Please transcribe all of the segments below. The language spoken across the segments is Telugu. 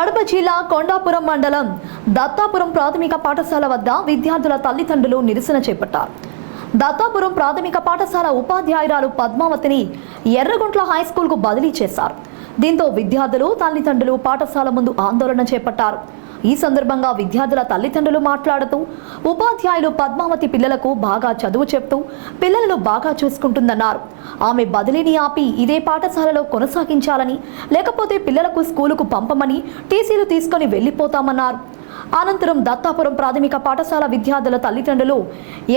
కడప జిల్లా కొండాపురం మండలం దత్తాపురం ప్రాథమిక పాఠశాల వద్ద విద్యార్థుల తల్లిదండ్రులు నిరసన చేపట్టారు. దత్తాపురం ప్రాథమిక పాఠశాల ఉపాధ్యాయురాలు పద్మావతిని ఎర్రగుంట్ల హైస్కూల్కు బదిలీ చేశారు. దీంతో విద్యార్థులు తల్లిదండ్రులు పాఠశాల ముందు ఆందోళన చేపట్టారు. ఈ సందర్భంగా విద్యార్థుల తల్లిదండ్రులు మాట్లాడుతూ ఉపాధ్యాయులు పద్మావతి పిల్లలకు బాగా చదువు చెప్తూ పిల్లలను బాగా చూసుకుంటుందన్నారు. ఆమె బదిలీని ఆపి ఇదే పాఠశాలలో కొనసాగించాలని, లేకపోతే పిల్లలకు స్కూలుకు పంపమని టీసీలు తీసుకొని వెళ్లిపోతామన్నారు. అనంతరం దత్తాపురం ప్రాథమిక పాఠశాల విద్యార్థుల తల్లిదండ్రులు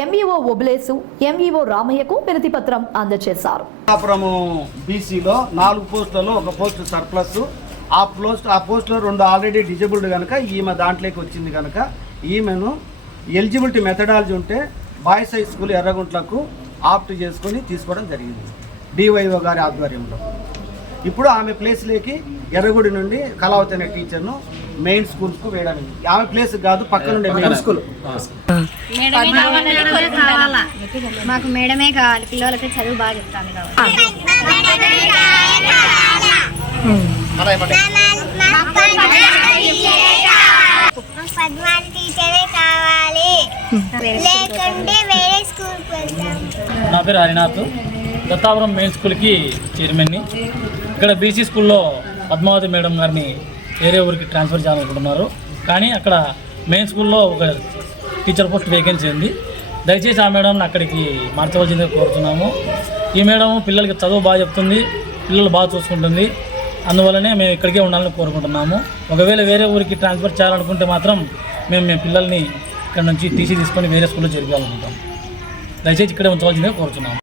ఎంఈఓ ఒబులేసు, ఎంఈఓ రామయ్యకు వినతి పత్రం అందజేశారు. దత్తాపురం బీసీలో 4 పోస్టులలో ఒక పోస్టు సర్ప్లస్, ఆ పోస్టులో 2 ఆల్రెడీ డిజేబుల్డ్ కనుక ఈమె దాంట్లోకి వచ్చింది కనుక ఈమెను ఎలిజిబిలిటీ మెథడాలజీ ఉంటే బాయ్స్ హై స్కూల్ ఎర్రగుంట్లకు ఆప్ట్ చేసుకొని తీసుకోవడం జరిగింది డివైఓ గారి ఆధ్వర్యంలో. ఇప్పుడు ఆమె ప్లేస్లోకి ఎర్రగుడి నుండి కళావతి అనే టీచర్ను మెయిన్ స్కూల్స్కు వేయడం. ఆమె ప్లేస్ కాదు, పక్క నుండి మెయిన్ స్కూల్. మాకు మేడమే కావాలి, పిల్లలకి చదువు బాగా చెప్తాను కాబట్టి. పద్మావతి టీచరే కావాలి, లేకుంటే వేరే స్కూల్కి వెళ్తాం. నా పేరు హరినాథ్, దత్తాపురం మెయిన్ స్కూల్కి చైర్మన్ని. ఇక్కడ బీసీ స్కూల్లో పద్మావతి మేడం గారిని వేరే ఊరికి ట్రాన్స్ఫర్ చేయాలనుకుంటున్నారు. కానీ అక్కడ మెయిన్ స్కూల్లో ఒక టీచర్ పోస్ట్ వేకెన్సీ ఉంది. దయచేసి ఆ మేడంని అక్కడికి మార్చవలసిందిగా కోరుతున్నాము. ఈ మేడం పిల్లలకి చదువు బాగా చెప్తుంది, పిల్లలు బాగా చూసుకుంటుంది. అందువల్లనే మేము ఇక్కడికే ఉండాలని కోరుకుంటున్నాము. ఒకవేళ వేరే ఊరికి ట్రాన్స్ఫర్ చేయాలనుకుంటే మాత్రం మేము పిల్లల్ని ఇక్కడ నుంచి టీసీ తీసుకొని వేరే స్కూల్లో చేర్పించాలనుకుంటాం. దయచేసి ఇక్కడే ఉంచవలసిందిగా కోరుతున్నాము.